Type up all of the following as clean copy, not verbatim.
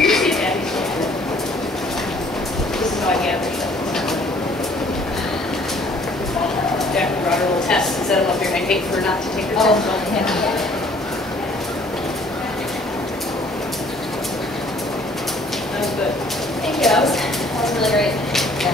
You see it, Abby. This is how I gather stuff. Jack brought her little tests and set them up here. I'd hate for her not to take her test. Yeah. That was good. Thank you. That was really great. Yeah.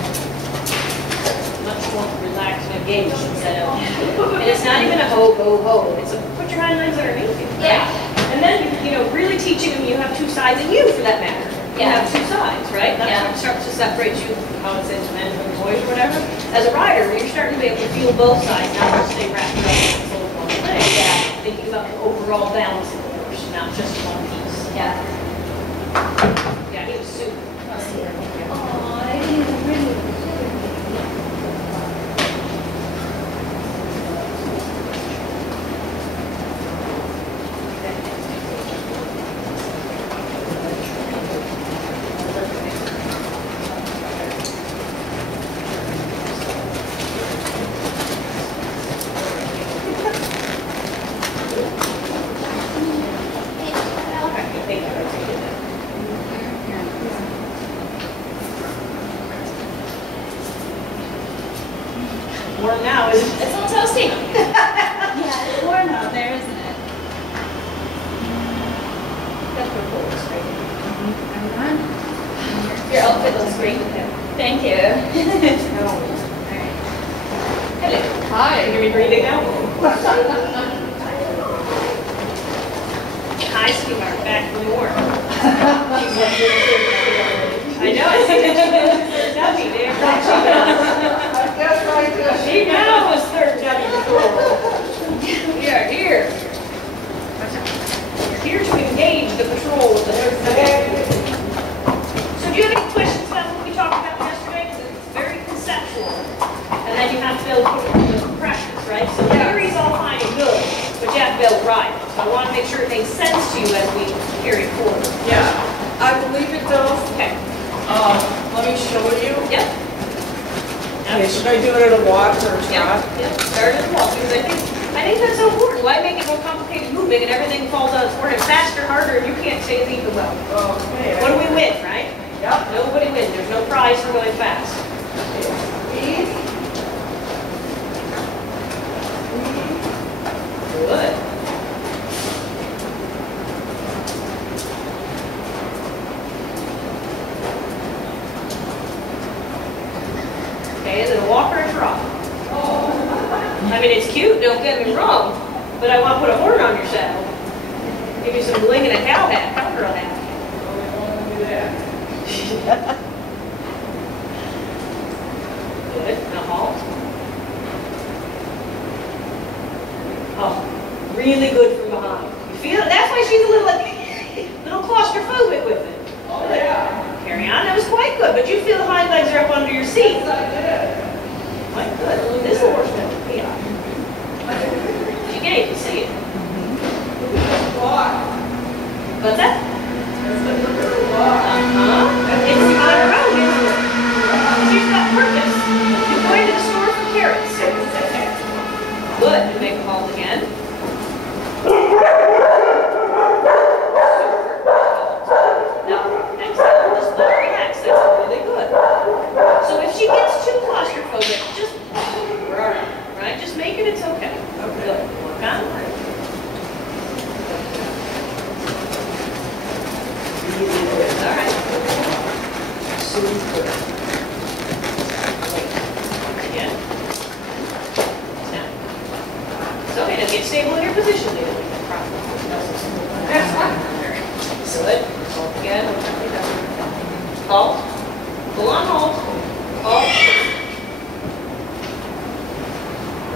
Much more relaxed and engaged instead of, and it's not even a ho, ho, ho. It's a put your hind legs underneath you. Right? Yeah. And then, you know, really teaching them you have two sides, and you, for that matter, you have two sides, right? That's what starts to separate you, how it says men from boys or whatever. As a rider, you're starting to be able to feel both sides, not just stay wrapped up in the one leg. Yeah. Thinking about the overall balance of the horse, not just one piece. Yeah. Yeah, he was super. Oh, I didn't really. Warm now, isn't it? It's a little toasty. Yeah, it's warm out there, isn't it? That's pretty cool. It's great. Everyone? Your outfit looks great with him. Thank you. Hello. Hi. Can you hear me breathing now? Hi, sweetheart. Back from the war. I know. I see that she's nubby there. She now is third nubby before. We are here. We're here to engage the patrol of the third nubby. So do you have any questions about what we talked about yesterday? Because it's very conceptual. And then you have to be able to put it into practice, right? So theory's all fine and good, but you have to be able to ride it. So I want to make sure it makes sense to you as we carry it forward. Yeah, I believe it does. Okay. Let me show you. Yep. Okay, should I do it at a walk or a trot? Yep. Start at the walk because I think that's so important. Why make it more complicated moving and everything falls out for it faster, harder, and you can't say it even well. Okay. What do we win, right? Yep. Nobody wins. There's no prize for going fast. Good. Okay, is it a walk or a trot? I mean, it's cute, don't get me wrong, but I want to put a horn on your saddle. Give you some bling and a cowgirl hat. Good. Now halt. Oh, really good from behind. You feel it? That's why she's a little claustrophobic with it. Oh, yeah. Carry on. That was quite good, but you feel the hind legs are up under your seat. Yes, I did. Quite good. This will work better. Yeah. You get it. You see it. Walk. What's that? It's a little walk. It's on her own, isn't it? She's got purpose. You're going to the store for carrots. Good. You make a halt again. Now, exhale. Just let her relax. That's really good. So if she gets too claustrophobic, just right? Just make it. It's okay. Good. Work on. All right. Super. Again. Now. So, okay, now get stable in your position. Good. Hold again. Halt. Pull on hold. Halt.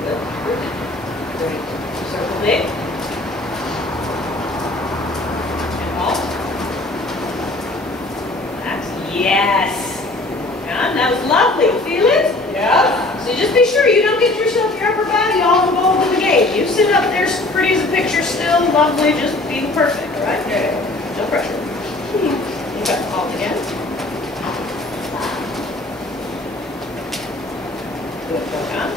Good. Great. Circle big. And halt. Yes. John, that was lovely. Feel it? Yeah. So just be sure you don't get yourself, your upper body all involved in the game. You sit up there pretty as a picture still, lovely, just being perfect, all right? Okay. No pressure. Okay, all again. Good, John.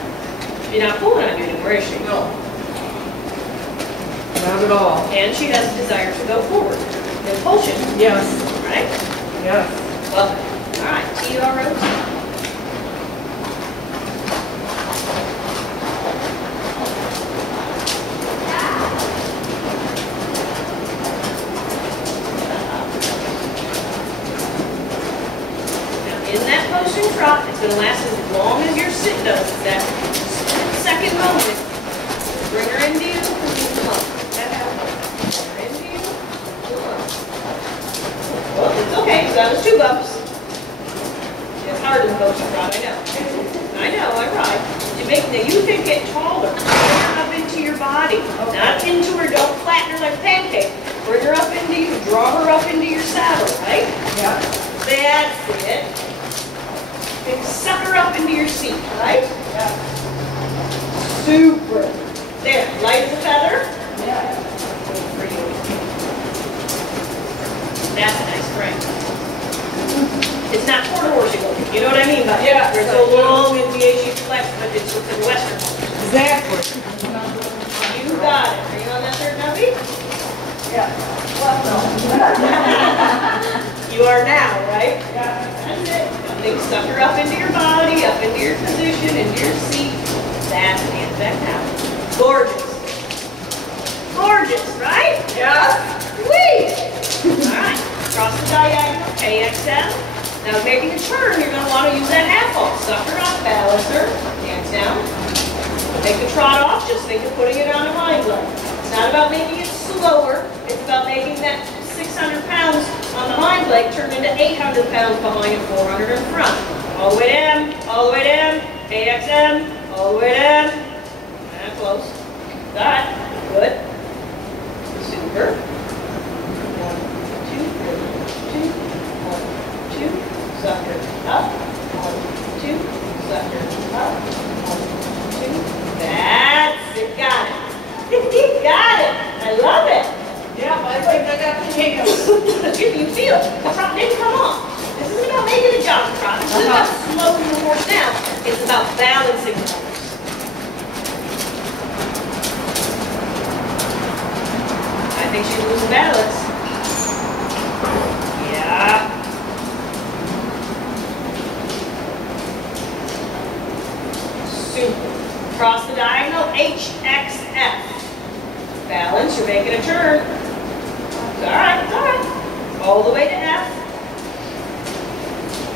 You're not pulling on you anymore, is she? No. Not at all. And she has a desire to go forward. Impulsion. Yes. Right? right? Yes. Love it. All right, TROT. In that motion trot, it's going to last as long as your sit does. It's that second moment. Bring her into you. Come on. That happens. Bring her into you. Come on. Well, it's okay. So that was 2 bumps. It's hard in the motion trot, I know. I know, I'm right. Now you can get taller. Bring her up into your body. Okay. Not into her. Don't flatten her like a pancake. Bring her up into you. Draw her up into your saddle, right? Yeah. That's it. And suck her up into your seat, right? Yeah. Super. There, light as a feather. Yeah. Good for you. That's a nice frame. It's not quarter horsey looking, you know what I mean by Yeah. It's so long in the Asian flex, but it's in the Western one. Exactly. You got it. Are you on that third nubby? Yeah. Well, no. You are now, right? Yeah. That's it. Then suck her up into your body, up into your position, into your seat. That's it. Hands back down. Gorgeous. Gorgeous, right? Yeah. Sweet. All right. Cross the diagonal. AXM. Now making a turn, you're going to want to use that half vault. Suck her up, balance her. Hands down. Make the trot off. Just think of putting it on a hind leg. It's not about making it slower. It's about making that 600 pounds on the hind leg turn into 800 pounds behind and 400 in front. All the way down, all the way down, AXM, all the way down. And close. Got it. Good. Super. 1, 2, 1, 2. Sucker up. 1, 2. Sucker up. 1, 2. That's it. Got it. Got it. I love it. Yeah, I think I got the hang of it. You feel the trot didn't come off. This isn't about making a jump trot. This isn't about slowing the horse down. It's about balancing the horse. I think she's losing balance. Yeah. Super. Cross the diagonal, HXF. Balance, you're making a turn. All right, all right. All the way to F.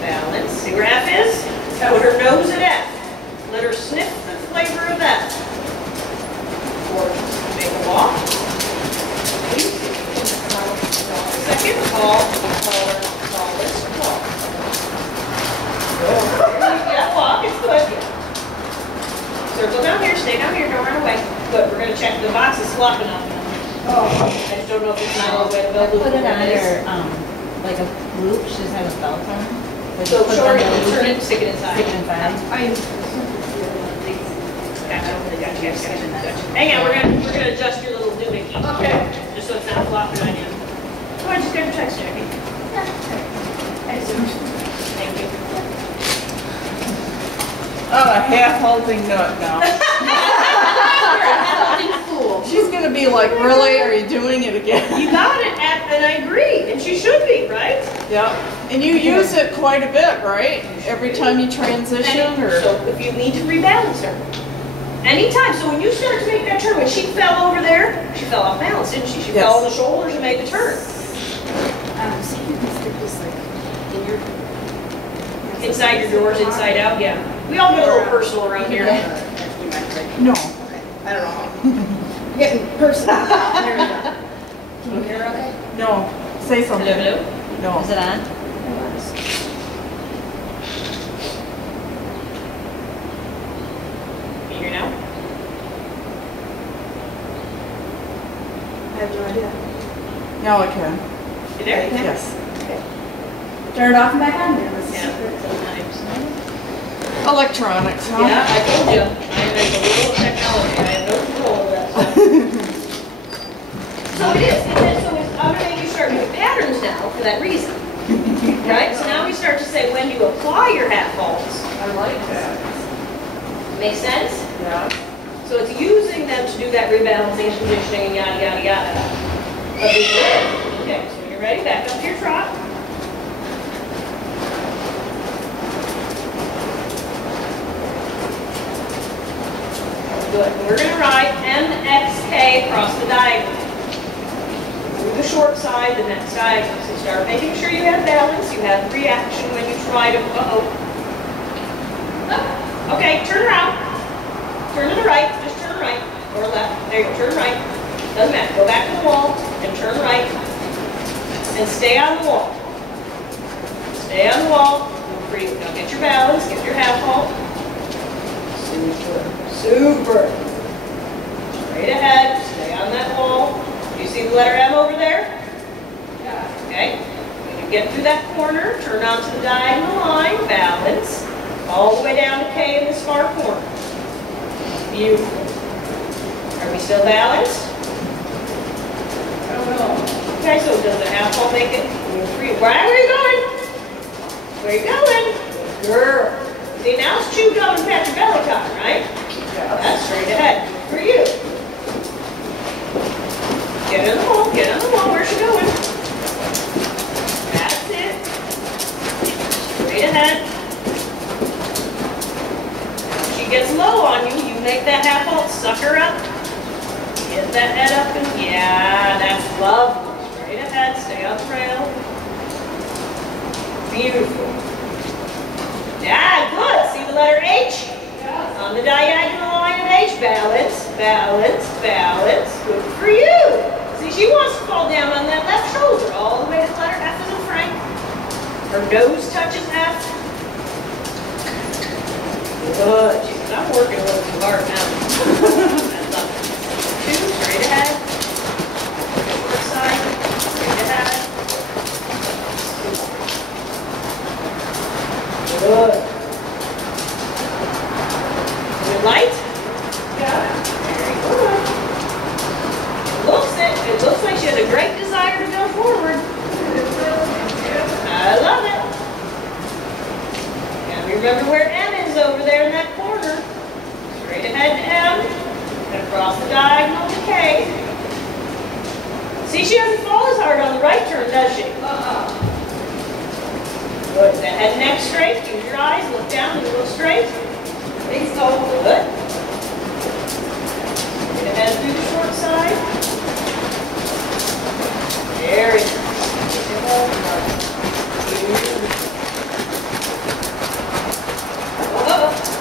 Balance. See where F is? Put her nose at F. Let her sniff the flavor of F. Gorgeous. Make a walk. Please. Second. Tall, taller, tallest, walk. Yeah, walk. It's good. Circle down here. Stay down here. Don't run away. Good. We're going to check the box is flopping up. Oh, I just don't know if it's not all the way to belt. Put it on her, like a loop. She doesn't have a belt on. So short it, turn it, stick it inside. Stick it inside. Gotcha. Hang on, we're gonna adjust your little doohickey. Okay. Just so it's not flopping on you. Go ahead, just get your text, Jackie. Thank you. Oh, a half-holding nut now. She's gonna be like, really? Are you doing it again? You got it, and I agree, and she should be, right? Yeah. And you use it quite a bit, right? Every time you transition, or? So if you need to rebalance her. Anytime. So when you start to make that turn, when she fell over there, she fell off balance, didn't she? She Yes. fell on the shoulders and made the turn. So you can stick this like in your... Inside your doors, inside out, yeah. We all get a little personal around here. No. I don't know. Getting personal. There we go. Can you hear okay? No. Say something. Hello? No. Is it on? Can you hear now? I have no idea. Now I can. You there? Yes. Turn it off and back on. Yeah, sometimes. Electronics, huh? Yeah, I told you. I'm a little technology. I have no control over that stuff. So it is. I'm going to make you start doing patterns now for that reason. Right? So now we start to say when you apply your half vaults. I like that. Make sense? Yeah. So it's using them to do that rebalancing and conditioning and yada, yada, yada. But be good. Okay, so when you're ready, back up to your trot. Good. We're going to write MXK across the diagonal. Through the short side, the next diagonal. So start making sure you have balance. You have reaction when you try to, Okay, turn around. Turn to the right. Just turn right. Or left. There you go. Turn right. Doesn't matter. Go back to the wall and turn right. And stay on the wall. Stay on the wall. Move free. Now get your balance. Get your half halt. Super. Super. Straight ahead. Stay on that wall. Do you see the letter M over there? Yeah. Okay. When you get through that corner, turn onto the diagonal line. Balance. All the way down to K in this far corner. Beautiful. Are we still balanced? I don't know. Okay, so does the half ball make it? Move free. Where are you going? Where are you going? Good girl. See, now it's chew gum and pat your belly cotton, right? Yeah. That's straight ahead. For you. Get in the wall. Get in the wall. Where's she going? That's it. Straight ahead. If she gets low on you, you make that half halt, suck her up. Get that head up and yeah, that's lovely. Straight ahead, stay on the rail. Beautiful. Yeah, good. See the letter H? Yeah. On the diagonal line of H, balance, balance, balance. Good for you. See, she wants to fall down on that left shoulder all the way to the letter F as in Frank. Her nose touches F. Good. I'm working a little too hard now. Two, straight ahead. Short side, straight ahead. Good. Good light? Yeah. Very good. It looks like she has a great desire to go forward. I love it. And remember where M is over there in that corner. Straight ahead to M. And across the diagonal to K. See, she doesn't fall as hard on the right turn, does she? Good. That head and neck straight. Use your eyes. Look down and look straight. Face toe. Good. Straight ahead through the short side. Very good.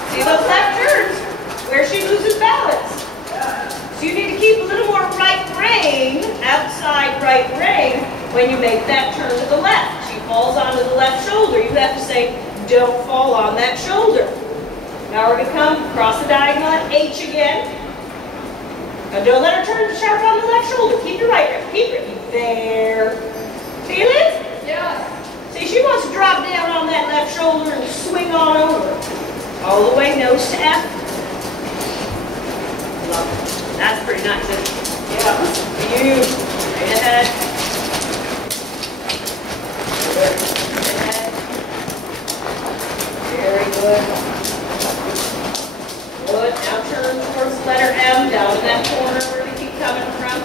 See those left turns where she loses balance. So you need to keep a little more right rein, outside right rein, when you make that turn to the left. She falls onto the left shoulder. You have to say, don't fall on that shoulder. Now we're going to come across the diagonal at H again. Now don't let her turn sharp on the left shoulder. Keep your right rein. Keep it there. Feel it? Yeah. See, she wants to drop down on that left shoulder and swing on over. All the way, nose to F. Love it. That's pretty nice, isn't it? Yeah. Beautiful. Straight ahead. Good. Straight ahead. Very good. Good. Now turn towards the letter M, down in that corner where we keep coming from.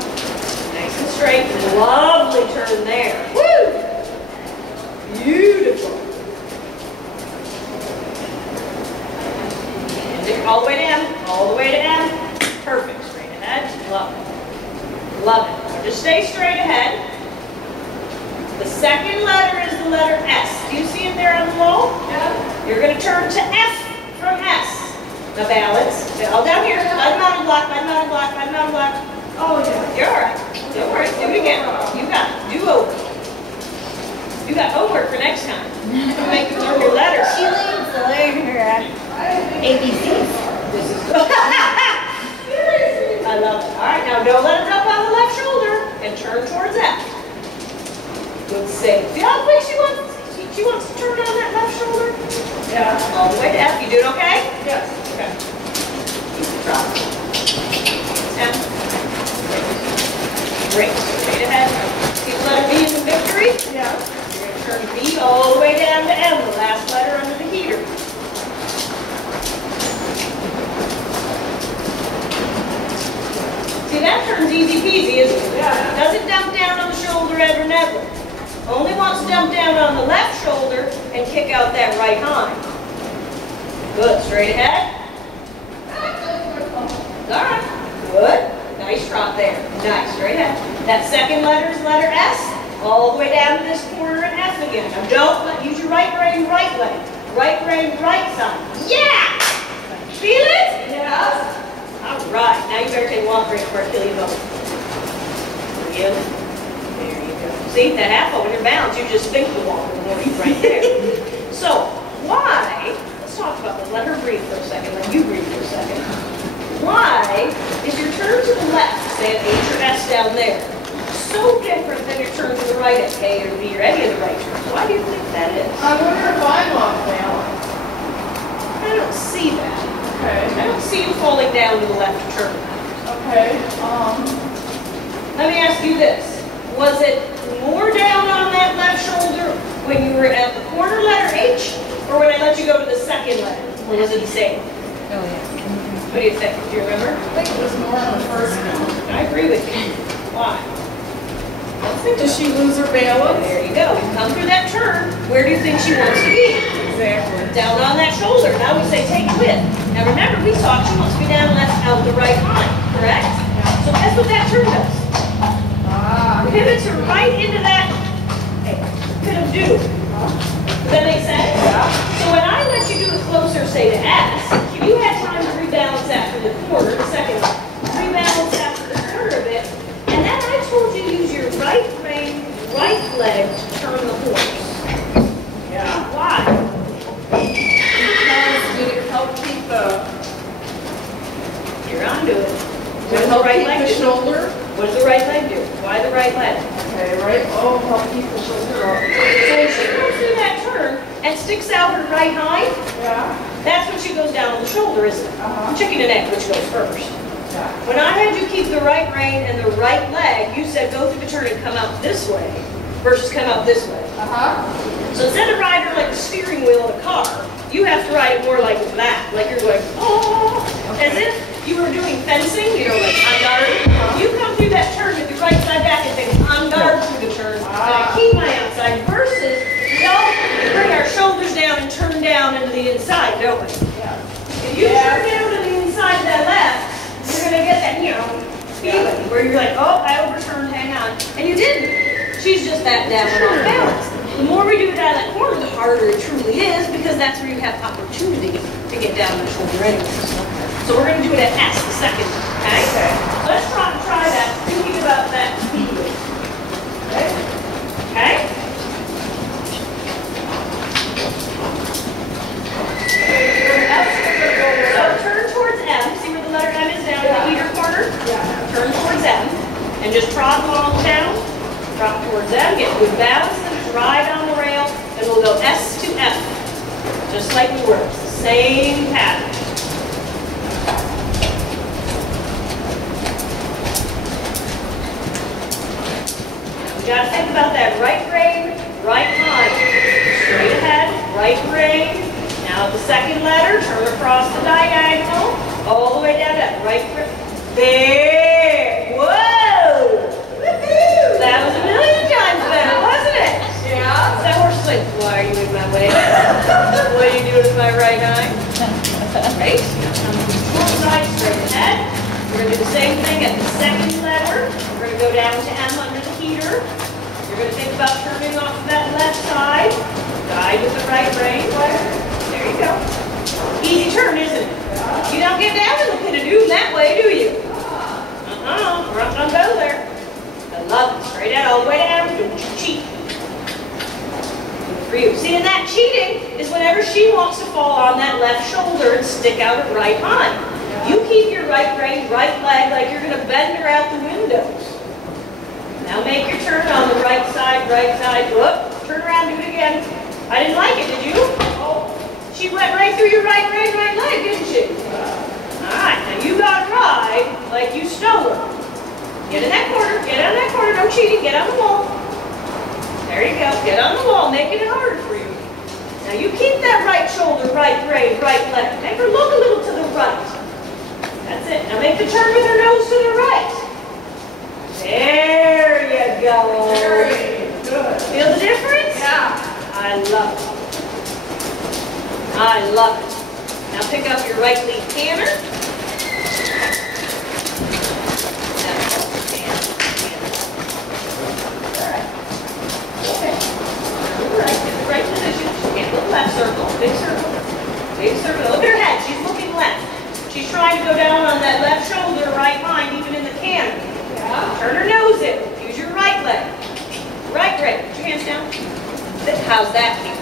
Nice and straight. Lovely turn there. Woo! Beautiful. All the way to M, all the way to M. Perfect, straight ahead. Love it. Love it. Now just stay straight ahead. The second letter is the letter S. Do you see it there on the wall? Yeah. You're going to turn to F from S. Now balance. All down here. Let them out and block, let them out and block, let them out and block. Oh, yeah. You're all right. Don't worry. Do it again. You got it. Do over. You got homework for next time. Make you learn your letters. She needs to learn her ABCs. This is good. I love it. All right, now don't let it drop on the left shoulder and turn towards F. Good save. See how quick she wants to turn on that left shoulder? Yeah. All the way to F. You doing okay? Yes. Okay. Drop. F. Great. Straight ahead. See the letter B is in victory? Yeah. You're going to turn B all the way down to M, the last letter under the heater. See, that turns easy peasy, isn't it? Yeah. Doesn't dump down on the shoulder ever, never. Only wants to dump down on the left shoulder and kick out that right hind. Good. Straight ahead. All right. Good. Nice trot there. Nice. Straight ahead. That second letter is letter S. All the way down to this corner and F again. Now don't use your right brain, right leg. Right brain, right side. Yeah! Feel it? Yes. All right. Now you better take a walk break before I kill you both. There you go. See, that half over your balance, you just think the walk and leave right there. So, why, let's talk about this. Let her breathe for a second, let you breathe for a second. Why is your turn to the left, say an H or S down there, so different than your turn to the right at K or B or any of the right turns? Why do you think that is? I wonder if I'm off balance. I don't see that. Okay. I don't see you falling down to the left turn. Okay. Let me ask you this. Was it more down on that left shoulder when you were at the corner letter H, or when I let you go to the second letter? Or was it the same? Oh, yeah. What do you think? Do you remember? I think it was more on the first one. I agree with you. Why? Let's think. Does she lose her balance? There you go. You come through that turn. Where do you think she wants to be? Exactly. Down on that shoulder. Now we say take a whip. Now remember, we thought she wants to be down left out the right line, correct? So that's what that turn does. Pivots her right into that pit of doom. Does that make sense? Yeah. So when I let you do it closer, say to S, you had time to rebalance after the corner, the second one. Rebalance after the corner a bit. And then I told you to use your right rein, right leg to turn the horse. Yeah. Why? Because did it help keep the... You're onto it. Did it help keep the shoulder? What does the right leg do? Why the right leg? Okay, right. Oh, help keep the shoulder up. So when she goes through that turn and sticks out her right hind, Yeah. that's when she goes down on the shoulder, isn't it? Chicken and egg, which goes first. Yeah. When I had you keep the right rein and the right leg, you said go through the turn and come out this way versus come out this way. So instead of riding her like the steering wheel of a car, you have to ride it more like that. Like you're going, oh, as if you were doing fencing, you know, like on guard. You come through that turn with your right side back and think, on guard through the turn, and I keep my outside, versus we all bring our shoulders down and turn down into the inside, don't we? Yeah. If you turn down to the inside of that left, you're going to get that, feeling where you're like, oh, I overturned, hang on. And you didn't. She's just that down and off balance. The more we do it out of that corner, the harder it truly is, because that's where you have opportunity to get down the shoulder anyways. So we're going to do it at S, the second one, okay? Let's try that, thinking about that feeling. Okay? So turn towards M. See where the letter M is down in the heater corner? Yeah. Turn towards M. And just trot along down. Trot towards M. Get good balance and just ride on the rail. And we'll go S to F. Just like we were. It's the same pattern. You got to think about that right rein, right hind. Straight ahead, right rein. Now the second letter, turn across the diagonal, all the way down to right rein. There! Whoa! Woohoo! That was a million times better, wasn't it? Yeah. That horse is like, why are you in my way? What are you doing with my right hind? Right? Full side, straight ahead. We're going to do the same thing at the second letter. We're going to go down to M under the heater. You're going to think about turning off that left side. Guide with the right rein. There you go. Easy turn, isn't it? You don't get down in the pit of doom that way, do you? We're not going to go there. I love it. Straight out, all the way down. Don't you cheat. Good for you. See, and that cheating is whenever she wants to fall on that left shoulder and stick out her right hind. You keep your right rein, right leg like you're going to bend her out the windows. Now make your turn on the right side, whoop, turn around, do it again. I didn't like it, did you? Oh, she went right through your right rein, right leg, didn't she? All right, now you got to ride like you stole her. Get in that corner, no cheating, get on the wall. There you go, get on the wall, making it harder for you. Now you keep that right shoulder, right rein, right leg. Make her look a little to the right. That's it. Now make the turn with her nose to the right. There you go. Very good. Feel the difference? Yeah. I love it. I love it. Now pick up your right lead canter. trying to go down on that left shoulder, right hind, even in the canter. Yeah. Turn her nose in. Use your right leg. Right leg. Put your hands down. How's that feel?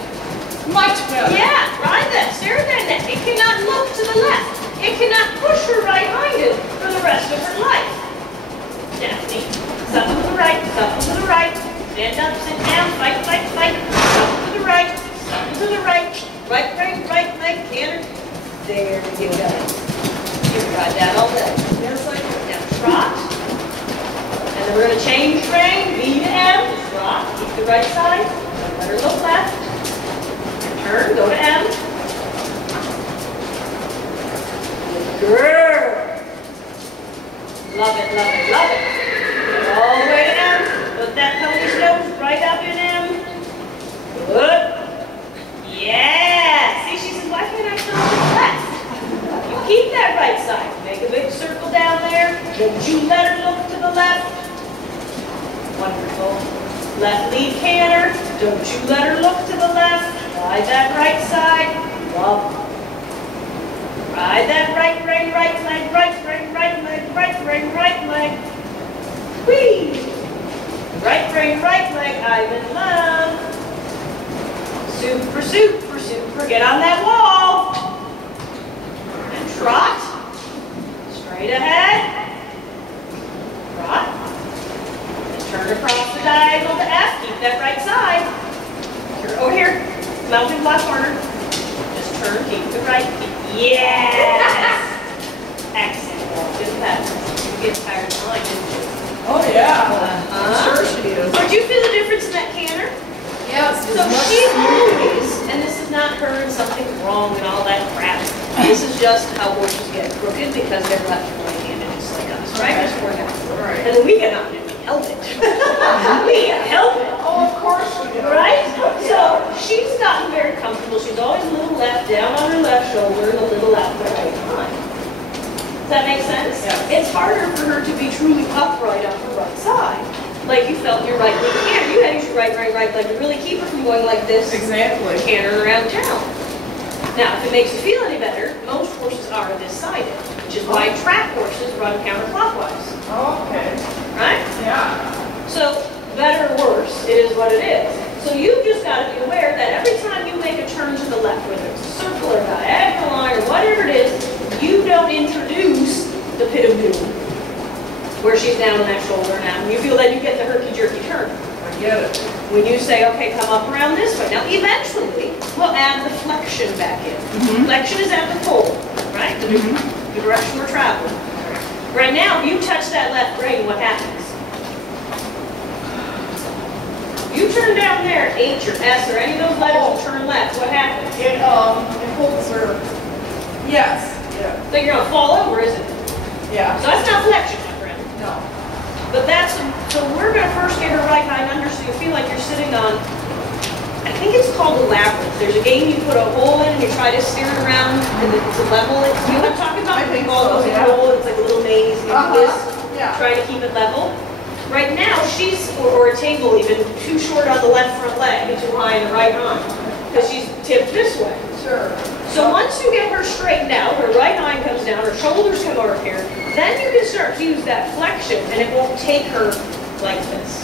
Much better. Yeah, ride that. Stare at that neck. It cannot look to the left. It cannot push her right hind it for the rest of her life. Daphne, supple to the right, supple to the right. Stand up, sit down, fight, fight, fight. Supple to the right, supple to the right. Right leg, canter. There you go. You ride that all day. Yes, I do. Now trot. And then we're going to change rein. V to M. Trot. Keep the right side. Let her look left. Turn. Go to M. Good girl. Love it, love it, love it. Go all the way to M. Put that pony's nose right up in M. Good. Yeah. See, she says, why can't I turn to the left? You keep that right side. Make a big circle down there. Don't you let her look to the left. Wonderful. Left lead canter. Don't you let her look to the left. Ride that right side. Love. Ride that right leg, right leg, right leg. Squeeze. Right leg, I'm in love. Super, super, super. Get on that wall. And trot. Straight ahead. Trot. And turn across the diagonal to F. Keep that right side. Over here. Mounting block corner. Just turn, keep the right. Yes! Excellent. Good pattern. You get tired of mine, didn't you? Oh yeah. I'm sure she is. Did you feel the difference in that canter? Yes. So she always, and this is not her and something wrong and all that crap. This is just how horses get crooked because they're left and right-handed just like us, right? Okay. Just work out. Right. And then we get on it and we help it. We help it. Oh, of course we do. Right? So she's gotten very comfortable. She's always a little left down on her left shoulder and a little out the right hind. Does that make sense? Yeah. It's harder for her to be truly upright on her right side. Like you felt your right leg canter. You had to use your right leg to really keep her from going like this. Exactly. Canter around town. Now, if it makes you feel any better, most horses are this sided, which is why track horses run counterclockwise. Okay. Right? Yeah. So, better or worse, it is what it is. So you've just got to be aware that every time you make a turn to the left, whether it's a circle or diagonal line or whatever it is, you don't introduce the pit of doom, where she's down on that shoulder now. And you feel that you get the herky-jerky turn. I get it. When you say, okay, come up around this way. Now, eventually, we'll add the flexion back in. Flexion is at the pole, right? The direction we're traveling. Right now, if you touch that left rein, what happens? You turn down there, H or S or any of those letters will turn left. What happens? It holds her. Yes. Yeah. So you're going to fall over, isn't it? Yeah. So that's not flexion, my friend. No. But that's, so we're going to first get her right hind under so you feel like you're sitting on, I think it's called a labyrinth. There's a game you put a hole in and you try to steer it around and it's a level. You know what I'm talking about? I think Ball so, goes in a yeah. hole, it's like a little maze. You do this, Yeah. trying to keep it level. Right now, she's, or a table even, too short on the left front leg and too high on the right hind because she's tipped this way. Sure. So once you get her straightened out, her right hind comes down, her shoulders come over here, then you can start to use that flexion and it won't take her like this.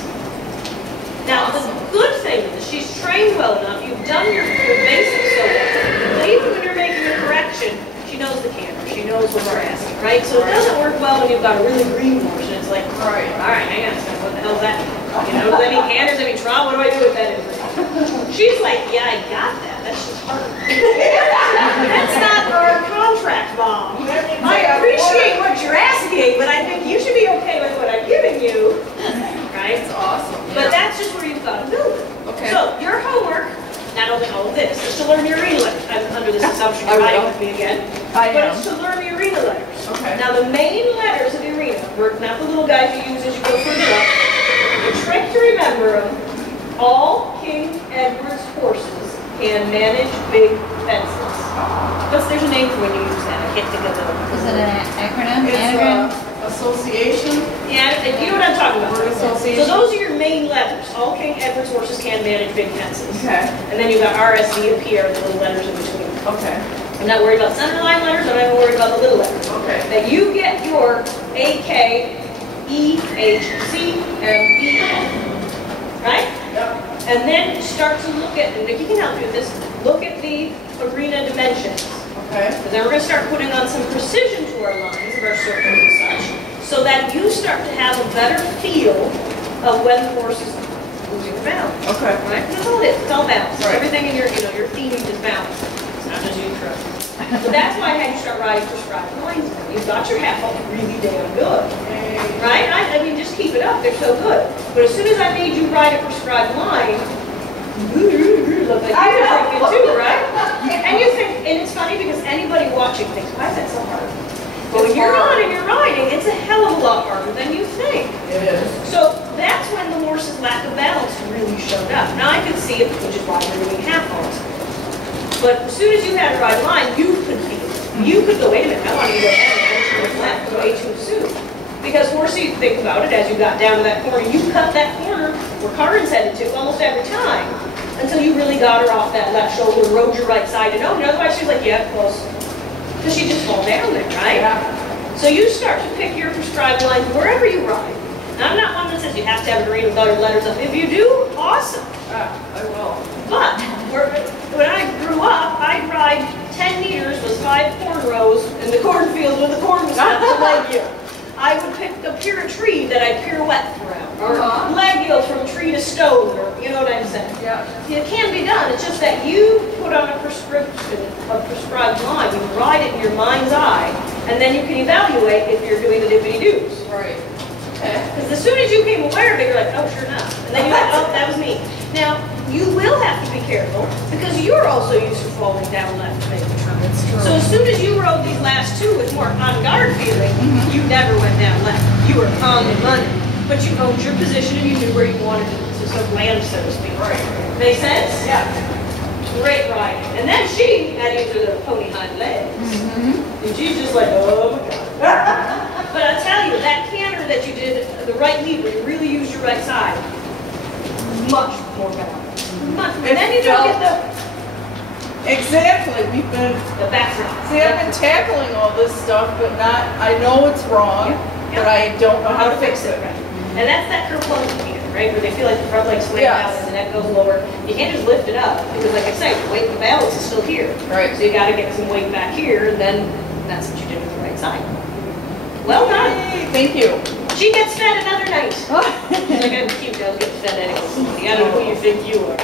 Now the good thing is she's trained well enough, you've done your basics so well, but even when you're making a correction, she knows the canter, she knows what we're asking, right? So it doesn't work well when you've got a really green horse and it's like, all right, hang on a second, what the hell's that? You know, does that mean canters, I mean trot, what do I do with that? She's like, yeah, I got that. That's just hard. That's not our contract, Mom. I appreciate what you're asking, but I think you should be okay with what I'm giving you. Right? It's awesome. But that's just where you've got to build it. Okay. So your homework, not only all of this, is to learn your arena letters. I'm under this assumption you're riding with me again. I But am. it's to learn the arena letters. Okay. Now the main letters of the arena, not the little guys you use as you go further up. The trick to remember them, all King Edward's horses can manage big fences. There's a name for when you use that. I can't think of Is it the. an acronym? It's Anagram? association. Yeah, you know what I'm talking about. Word association. So those are your main letters. All King Edward's horses can manage big fences. Okay. And then you've got RSV and PR, the little letters in between. Okay. I'm not worried about centerline letters, I'm not even worried about the little letters. Okay. That you get your A, K, E, H, C, and B, right? Yep. And then start to look at, and Nikki can help you with this, look at the arena dimensions. Okay. Because then we're going to start putting on some precision to our lines of our circles and such, so that you start to have a better feel of when the horse is losing the balance. Okay. Right? That's all it is. It's all balance. Right. Everything in your, your theme is balance. It's not just you trust. So that's why I had you start riding prescribed lines. You've got your half up really damn good. Right? I mean, just keep it up. They're so good. But as soon as I made you ride a prescribed line, look like you were thinking too, right? And you think, and it's funny because anybody watching thinks, why is that so hard? But when you're on and you're riding, it's a hell of a lot harder than you think. It is. So that's when the horse's lack of balance really showed up. Now I could see it, which is why we're doing half balance. But as soon as you had to ride line, you could feel it. You could go, wait a minute, I want to go down and left way too soon. Because horsey, think about it, as you got down to that corner, you cut that corner where Karin's headed to almost every time until you really got her off that left shoulder, rode your right side, and otherwise she's like, yeah, close. Because she just fall down there, right? Yeah. So you start to pick your prescribed lines wherever you ride. Now, I'm not one that says you have to have a green with all your letters up. If you do, awesome. I will. But when I grew up, I'd ride 10 meters was 5 corn rows in the cornfield when the corn was not the leg yield. I would pier a tree that I'd pirouette around, or leg yield from tree to stone, or you know what I'm saying? Yeah. It can be done. It's just that you put on a prescribed line. You ride it in your mind's eye, and then you can evaluate if you're doing the dippity-doos. Right. Because as soon as you became aware of it, you're like, oh, sure enough. And then you're like, oh, that was me. Now, you will have to be careful, because you're also used to falling down left to make the turn. That's true. So as soon as you rode these last two with more on-guard feeling, you never went down left. You were on the money. But you owned your position and you knew where you wanted to sort of land, so to speak. Right. Make sense? Yeah. Great riding. And then she had you to the pony hind legs. And she's just like, oh my God. But I'll tell you, that canter that you did, the right lead, where you really used your right side, much more balance. Much more. And then you don't get Exactly. We've been. the background. See, I've been tackling all this stuff, but not. I know it's wrong, but I don't know How to fix it, right? And that's that kerplunk canter, right? Where they feel like the front leg's swaying out and the neck goes lower. You can't just lift it up, because like I say, the weight and the balance is still here. Right. So you got to get some weight back here, and then that's what you did with the right side. Well done. Yay, thank you. She gets fed another night. She's like, I'm cute, I'll get fed anyway. I don't know who you think you are.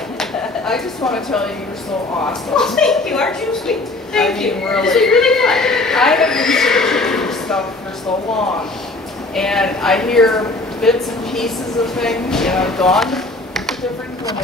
I just want to tell you, you're so awesome. Well, thank you. Aren't you sweet? Thank you. Really. This was really fun. I have been searching for stuff for so long, and I hear bits and pieces of things, and I've gone to different clinics.